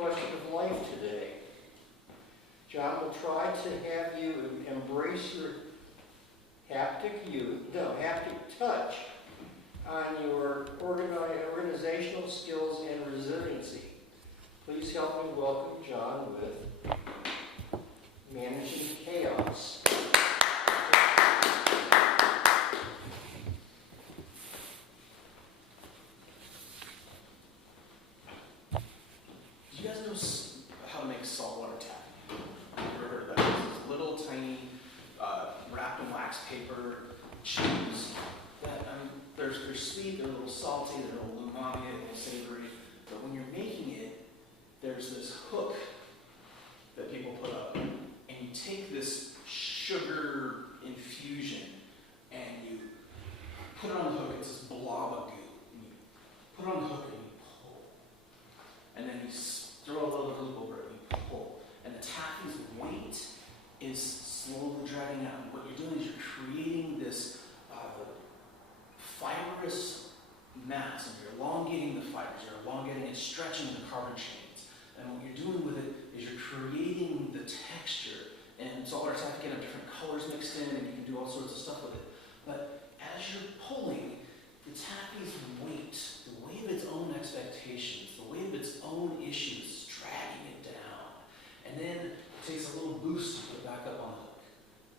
question of life today. John will try to have you embrace your haptic touch on your organizational skills and resiliency. Please help me welcome John with Managing Chaos. Do you guys know how to make saltwater taffy? I've never heard of that. It's little tiny wrapped in wax paper chews that they're sweet, they're a little salty, they're a little umami, a little savory. But when you're making it, there's this hook that people put up, and you take this sugar infusion and you put it on the hook. It's this blob of goo. And you put it on the hook and you pull, and then you throw a little hoop over it and you pull, and the taffy's weight is slowly dragging out. And what you're doing is you're creating this fibrous mass, and you're elongating the fibers, you're elongating and stretching the carbon chains. And what you're doing with it is you're creating the texture. And saltwater taffy can have different colors mixed in, and you can do all sorts of stuff with it. But as you're pulling, the taffy's weight, the weight of its own expectations, the weight of its own issues is dragging it down. And then it takes a little boost to put it back up on the hook.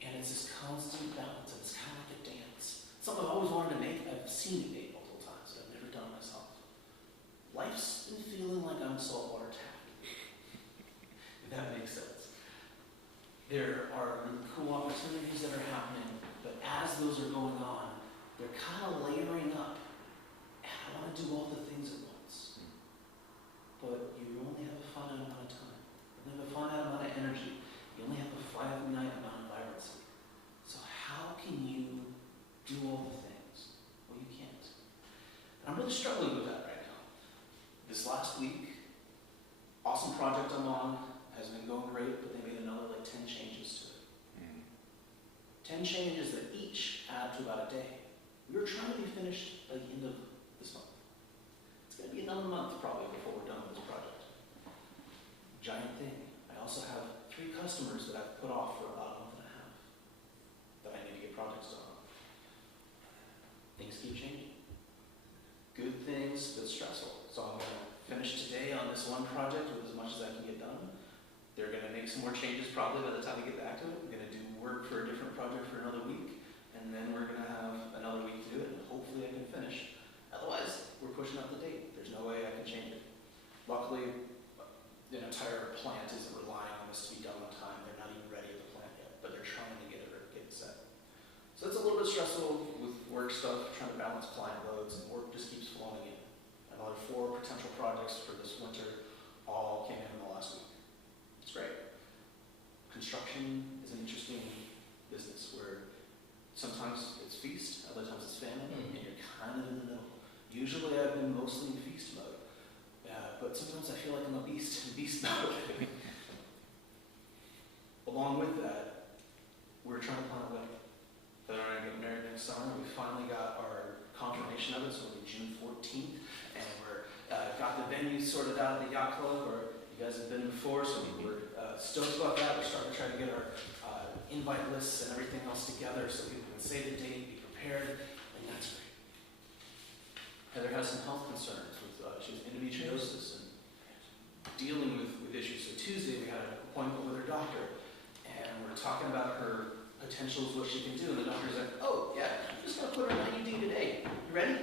And it's this constant balance, and it's kind of like a dance. Something I've always wanted to make. I've seen it made multiple times, but I've never done it myself. Life's been feeling like I'm saltwater taffy. If that makes sense. There are cool opportunities that are happening, but as those are going on, they're kind of layering up. And I want to do all the things at once. But you only have a finite amount of time. You only have a finite amount of energy. You only have a finite amount of vibrancy. So how can you do all the things? Well, you can't. And I'm really struggling with that right now. This last week, awesome project I'm on, has been going great, but they made another 10 changes to it. 10 changes that each add to about a day. We were trying to be finished by the end of this month. It's going to be another month probably before we're done with this project. Giant thing. I also have 3 customers that I've put off for about a month and a half that I need to get projects done on. Things keep changing. Good things, but stressful. So I'm going to finish today on this one project with as much as I can get done. They're going to make some more changes probably by the time we get back to it. We're going to do work for a different project for another week, and then we're going to have another week to do it, and hopefully I can finish. Otherwise, we're pushing out the date. There's no way I can change it. Luckily, the entire plant isn't relying on this to be done on time. They're not even ready at the plant yet, but they're trying to get it set. So it's a little bit stressful with work stuff, trying to balance client loads, and work just keeps flowing in. Another 4 potential projects for this winter all came in the last week. It's great. Construction is an interesting business where sometimes it's feast, other times it's famine, and you're kind of in the middle. Usually I've been mostly in feast mode, but sometimes I feel like I'm a beast in beast mode. Along with that, we're trying to plan a wedding. Then we're going to get married next summer. We finally got our confirmation of it, so it'll be June 14th, and we're got the venue sorted out at the yacht club, or you guys have been before, so we're stoked about that. We're starting to try to get our invite lists and everything else together so people can save the date, be prepared, and that's great. Heather has some health concerns with she has endometriosis and dealing with issues. So Tuesday we had an appointment with her doctor, and we're talking about her potentials, what she can do, and the doctor's like, "Oh yeah, I'm just gonna put her on IUD today. You ready?"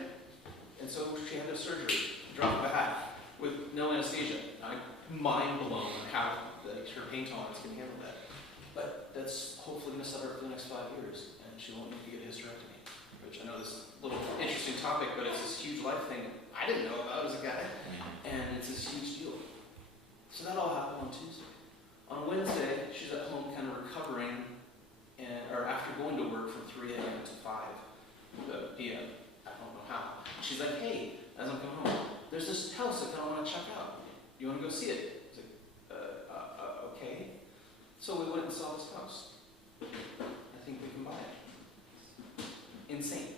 And so she had a surgery, drop of a hat, with no anesthesia. I'm mind blown on how her pain tolerance can handle that. But that's hopefully going to set her up for the next 5 years, and she won't need to get a hysterectomy. Which I know this is a little interesting topic, but it's this huge life thing I didn't know about as a guy, and it's this huge deal. So that all happened on Tuesday. On Wednesday, she's at home kind of recovering, or after going to work from 3 a.m. to 5 p.m. I don't know how. She's like, "Hey, as I'm coming home, there's this house I kind of want to check out. You want to go see it?" It's like, okay. So we went and saw this house. I think we can buy it. Insane.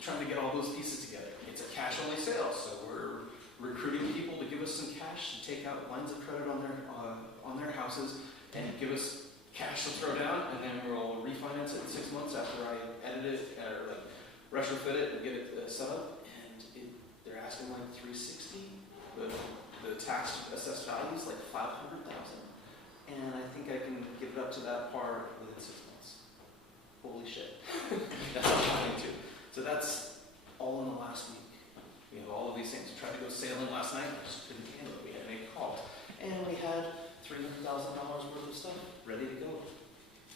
Trying to get all those pieces together. It's a cash-only sale, so we're recruiting people to give us some cash to take out lines of credit on their houses and give us cash to throw down, and then we'll refinance it in 6 months after I edit it or like retrofit it and get it set up. And they're asking like 360. The tax assessed value is like 500,000, and I think I can get it up to that par within 6 months. Holy shit! That's what I'm planning to. So that's all in the last week. We have all of these things. We tried to go sailing last night, I just couldn't handle it. We had to make calls. And we had $300,000 worth of stuff ready to go.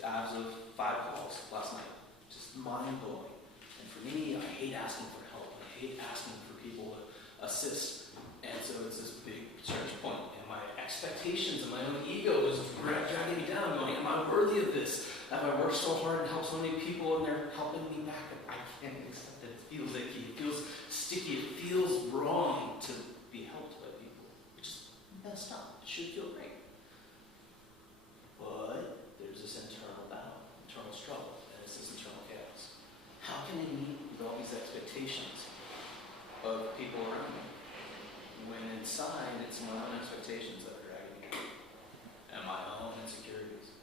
As of 5 calls last night. Just mind-blowing. And for me, I hate asking for help. I hate asking for people to assist. And so it's this big stretch point. And my expectations and my own ego is dragging me down, going, am I worthy of this? Have I worked so hard and helped so many people and they're helping me back? I can't accept it. It feels icky. It feels sticky. It feels wrong to be helped by people. Which is messed up. It should feel great. But there's this internal battle, internal struggle, and it's this internal chaos. How can I meet with all these expectations of people around me when inside it's my own expectations that are dragging me down and my own insecurities?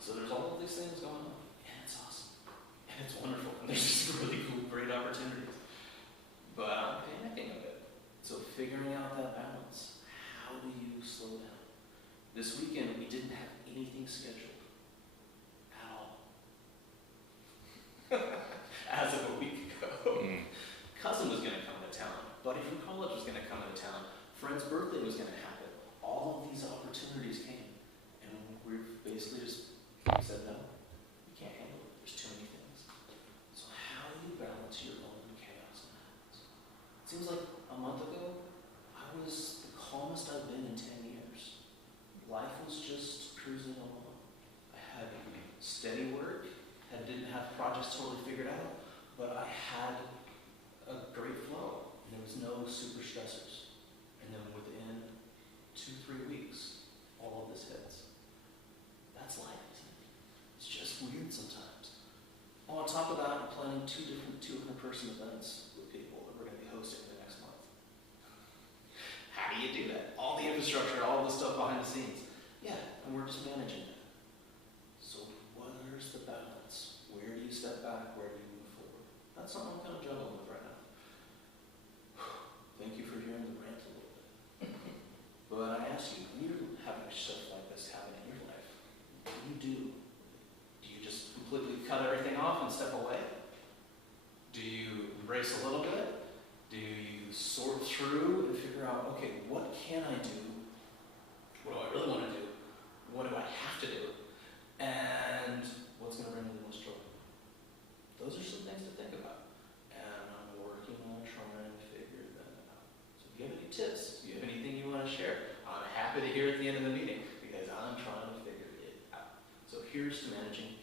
So there's all of these things going on, and it's awesome, and it's wonderful, and there's just really cool, great opportunities. But I'm panicking a bit. So figuring out that balance, how do you slow down? This weekend we didn't have anything scheduled at all. As of a week ago. Cousin was going to come to town. Buddy from college was going to come to town. Friend's birthday was going to happen. All of these opportunities came. And we basically just said, no, we can't handle it. There's too many things. So how do you balance your own chaos and happiness? It seems like a month ago, I was the calmest I've been in 10 years. Life was just cruising along. I had steady work, didn't have projects totally figured out, but I had a great flow, and there was no super stressors. And then within 2-3 weeks, all of this hits. That's life, isn't it? It's just weird sometimes. On top of that, I'm planning 2 different 200-person events with people that we're going to be hosting the next month. How do you do that? All the infrastructure, all the stuff behind the scenes. Yeah, and we're just managing it. So where's the balance? Where do you step back? Where do you move forward? That's something I'm kind of juggling with right now. Thank you for hearing the rant a little bit. But I ask you, when you're having stuff like this happen in your life, what do you do? Do you just completely cut everything off and step away? Do you embrace a little bit? Do you sort through and figure out, okay, what can I do? What do I really want to do? What do I have to do? And what's going to bring me the most joy? Those are some things to think about. And I'm working on trying to figure that out. So if you have any tips, if you have anything you want to share, I'm happy to hear at the end of the meeting because I'm trying to figure it out. So here's to managing